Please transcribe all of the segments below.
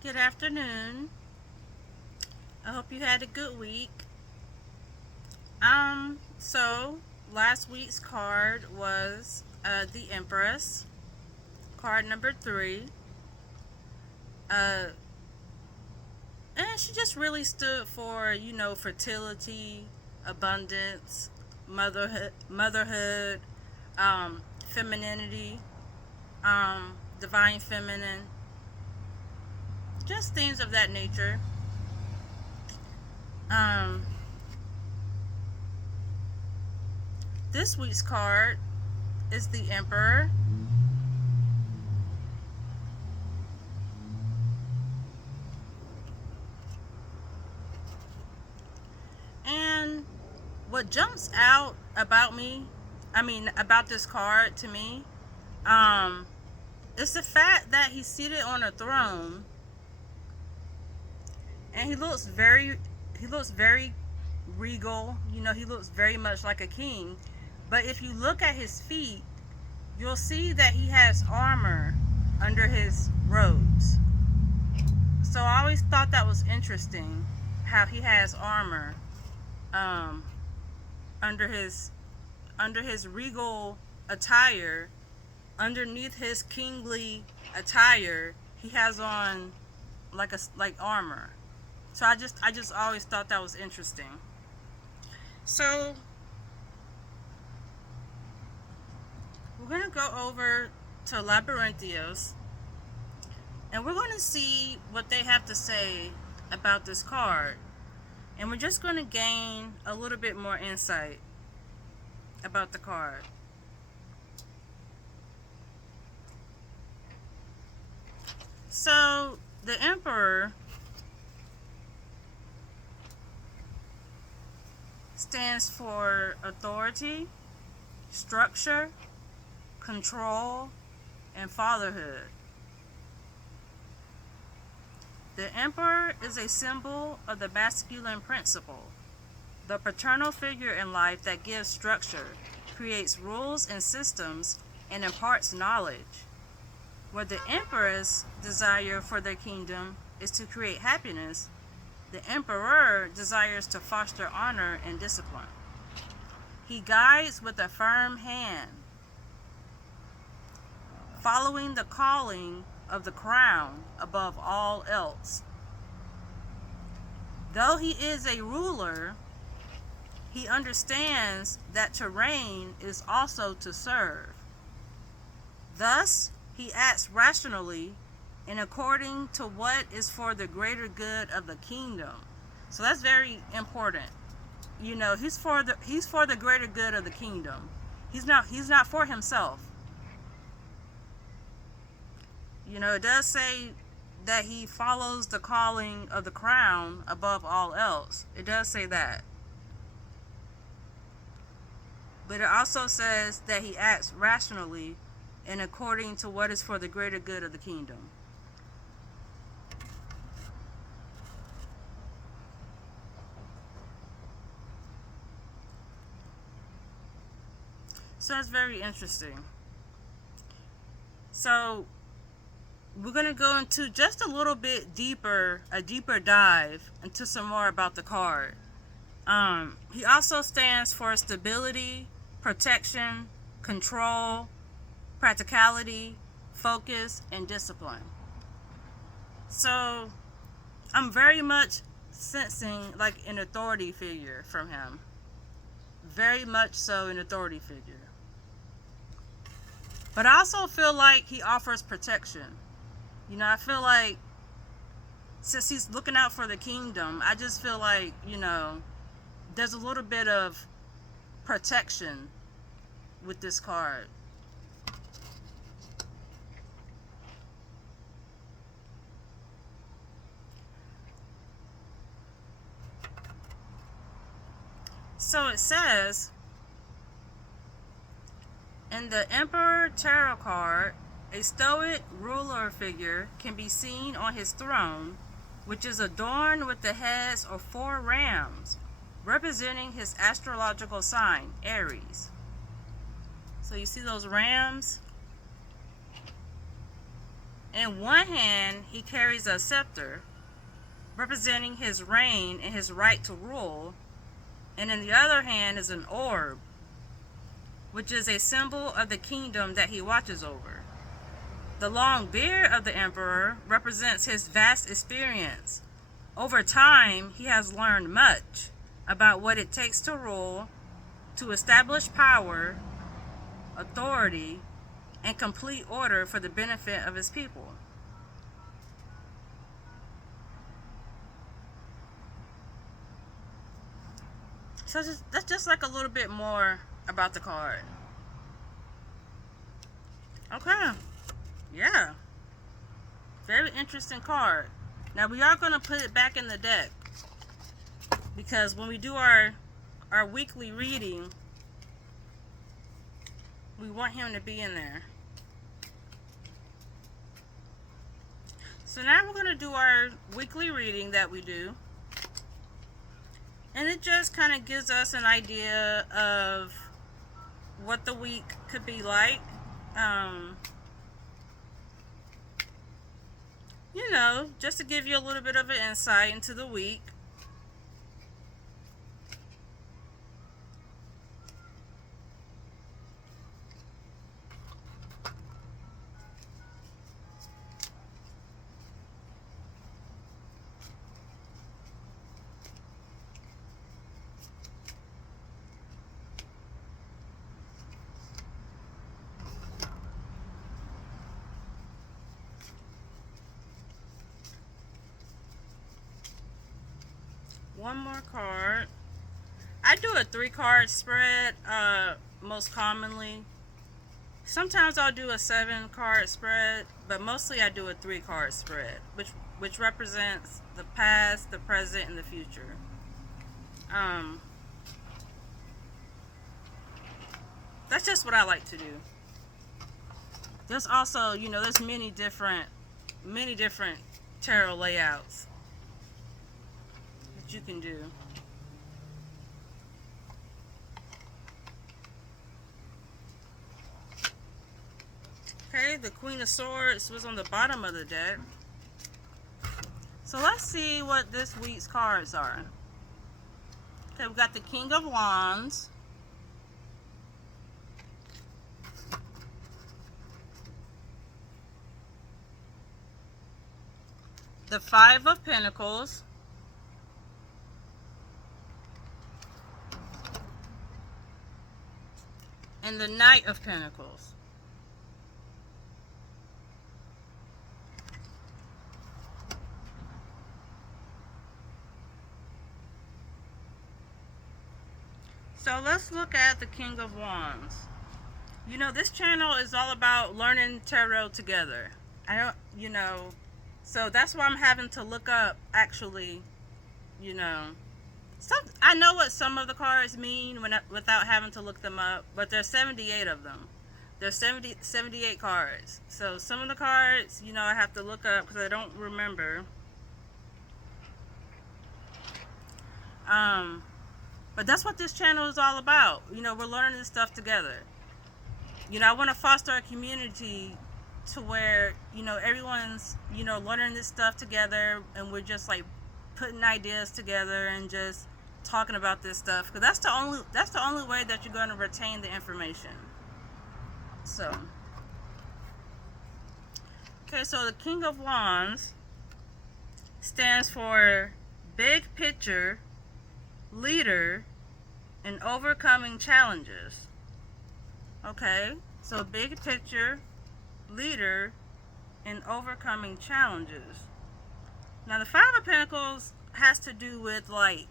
Good afternoon. I hope you had a good week. So last week's card was the Empress, card number 3. Uh, and she just really stood for, fertility, abundance, motherhood, femininity, divine feminine, just things of that nature. Um, this week's card is the Emperor. And what jumps out about about this card to me, um, is the fact that he's seated on a throne and he looks very regal. He looks very much like a king. But if you look at his feet, you'll see that he has armor under his robes. So I always thought that was interesting, how he has armor um, under his regal attire. Underneath his kingly attire, he has on like armor. So I just always thought that was interesting. So we're gonna go over to Labyrinthios, and we're gonna see what they have to say about this card, and we're just gonna gain a little bit more insight about the card. So the Emperor stands for authority, structure, control, and fatherhood. The Emperor is a symbol of the masculine principle, the paternal figure in life that gives structure, creates rules and systems, and imparts knowledge. Where the Emperor's desire for their kingdom is to create happiness, the Emperor desires to foster honor and discipline. He guides with a firm hand, following the calling of the crown above all else. Though he is a ruler, he understands that to reign is also to serve. Thus, he acts rationally and according to what is for the greater good of the kingdom. So that's very important. He's for the greater good of the kingdom. He's not for himself. It does say that he follows the calling of the crown above all else. It does say that. But it also says that he acts rationally and according to what is for the greater good of the kingdom. So that's very interesting. So we're going to go into just a little bit deeper, a deeper dive into some more about the card. He also stands for stability, protection, control, practicality, focus, and discipline. So I'm very much sensing like an authority figure from him. Very much so an authority figure. But I also feel like he offers protection. I feel like since he's looking out for the kingdom, I just feel like, there's a little bit of protection with this card. So it says, in the Emperor Tarot card, a stoic ruler figure can be seen on his throne, which is adorned with the heads of 4 rams, representing his astrological sign, Aries. So you see those rams? In one hand, he carries a scepter, representing his reign and his right to rule, and in the other hand is an orb, which is a symbol of the kingdom that he watches over. The long beard of the emperor represents his vast experience. Over time, he has learned much about what it takes to rule, to establish power, authority, and complete order for the benefit of his people. So that's just like a little bit more about the card. Okay. Yeah. Very interesting card. Now we are going to put it back in the deck, because when we do our weekly reading, we want him to be in there. So now we're going to do our weekly reading that we do. And it just kind of gives us an idea of what the week could be like. You know, just to give you a little bit of an insight into the week. One more card. I do a 3-card spread most commonly. Sometimes I'll do a 7-card spread, but mostly I do a 3-card spread, which represents the past, the present, and the future. That's just what I like to do. There's also, you know, there's many different tarot layouts you can do. Okay, the Queen of Swords was on the bottom of the deck. So let's see what this week's cards are. Okay, we got the King of Wands, the Five of Pentacles, and the Knight of Pentacles. So let's look at the King of Wands. You know, this channel is all about learning tarot together. So that's why I'm having to look up, actually, you know, I know what some of the cards mean without having to look them up, but there's 78 of them. There's 78 cards. So some of the cards, you know, I have to look up because I don't remember. But that's what this channel is all about. You know, we're learning this stuff together. You know, I want to foster a community to where, you know, everyone's, you know, learning this stuff together, and we're just like putting ideas together and just talking about this stuff, because that's the only way that you're going to retain the information. So okay, so the King of Wands stands for big picture, leader, and overcoming challenges. Okay, so big picture, leader, and overcoming challenges. Now the Five of Pentacles has to do with like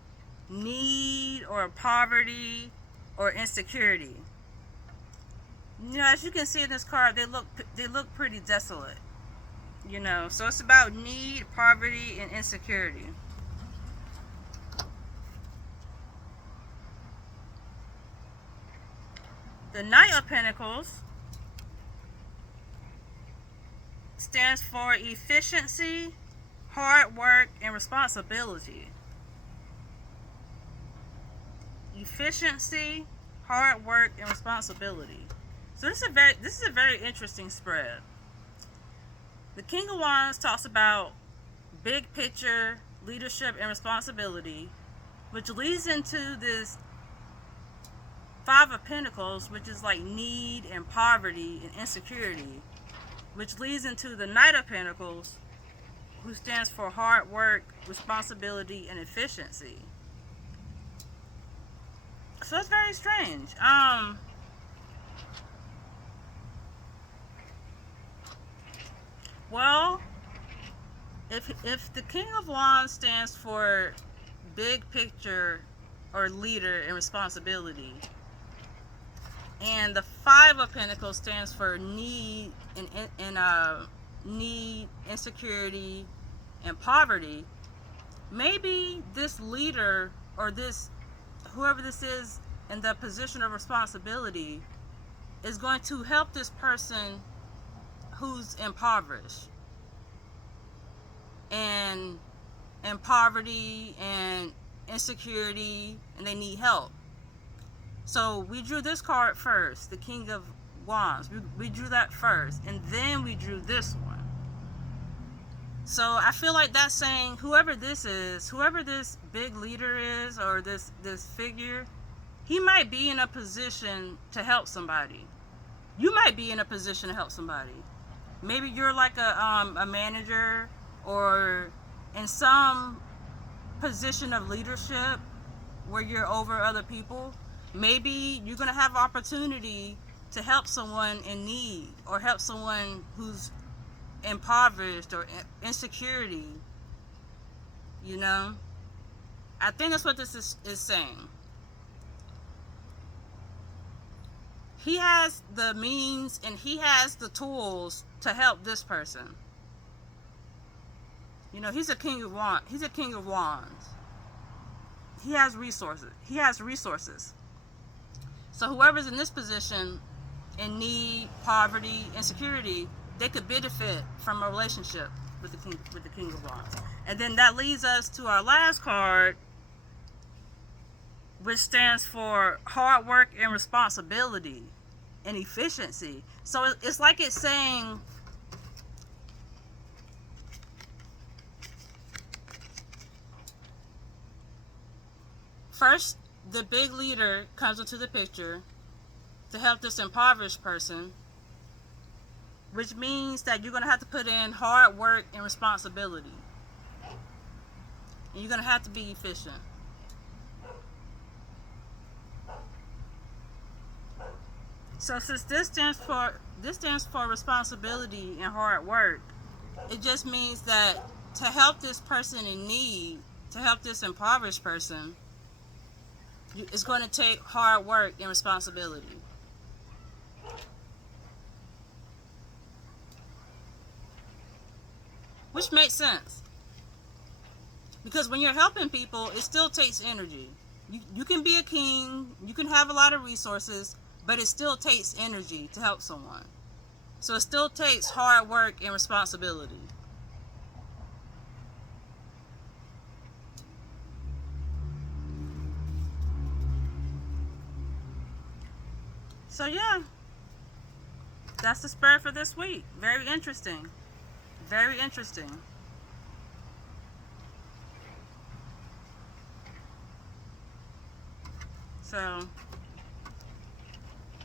need or poverty or insecurity. You know, as you can see in this card, they look pretty desolate. You know, so it's about need, poverty, and insecurity. The Knight of Pentacles stands for efficiency, hard work, and responsibility. Efficiency, hard work, and responsibility. So this is a very interesting spread. The King of Wands talks about big picture leadership and responsibility, which leads into this Five of Pentacles, which is like need and poverty and insecurity, which leads into the Knight of Pentacles, who stands for hard work, responsibility, and efficiency. So it's very strange. Well, if the King of Wands stands for big picture or leader and responsibility, and the Five of Pentacles stands for need and need, insecurity, and poverty, maybe this leader or this whoever this is in the position of responsibility is going to help this person who's impoverished and in poverty and insecurity, and they need help. So we drew this card first, the King of Wands. We drew that first, and then we drew this one. So I feel like that's saying whoever this is, whoever this big leader is, or this figure, he might be in a position to help somebody. You might be in a position to help somebody. Maybe you're like a manager or in some position of leadership where you're over other people. Maybe you're going to have opportunity to help someone in need, or help someone who's impoverished or insecurity. You know, I think that's what this is saying. He has the means and he has the tools to help this person. You know, he's a king of wands. He's a king of wands. He has resources. So whoever's in this position, in need, poverty, insecurity, they could benefit from a relationship with the King of Wands. And then that leads us to our last card, which stands for hard work and responsibility and efficiency. So it's like it's saying, first, the big leader comes into the picture to help this impoverished person, which means that you're going to have to put in hard work and responsibility. And you're going to have to be efficient. So since this stands for responsibility and hard work, it just means that to help this person in need, to help this impoverished person, it's going to take hard work and responsibility. Which makes sense. Because when you're helping people, it still takes energy. You can be a king, you can have a lot of resources, but it still takes energy to help someone. So it still takes hard work and responsibility. So yeah, that's the spread for this week. Very interesting. Very interesting. So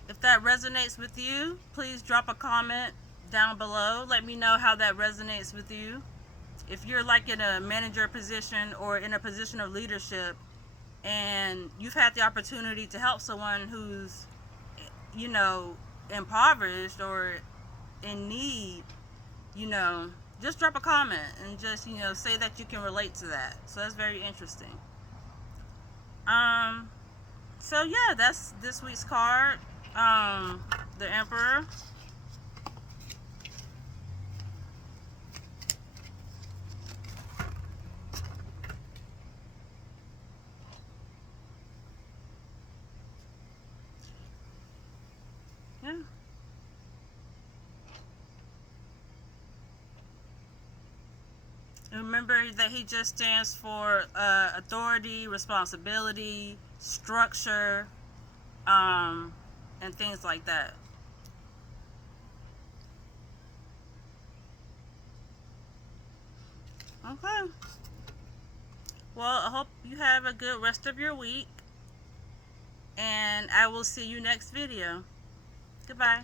if that resonates with you, please drop a comment down below. Let me know how that resonates with you. If you're like in a manager position or in a position of leadership and you've had the opportunity to help someone who's, you know, impoverished or in need, you know, just drop a comment and just, you know, say that you can relate to that. So that's very interesting. So yeah, that's this week's card. The Emperor. Yeah. Remember that he just stands for authority, responsibility, structure, and things like that. Okay. Well, I hope you have a good rest of your week. And I will see you next video. Goodbye.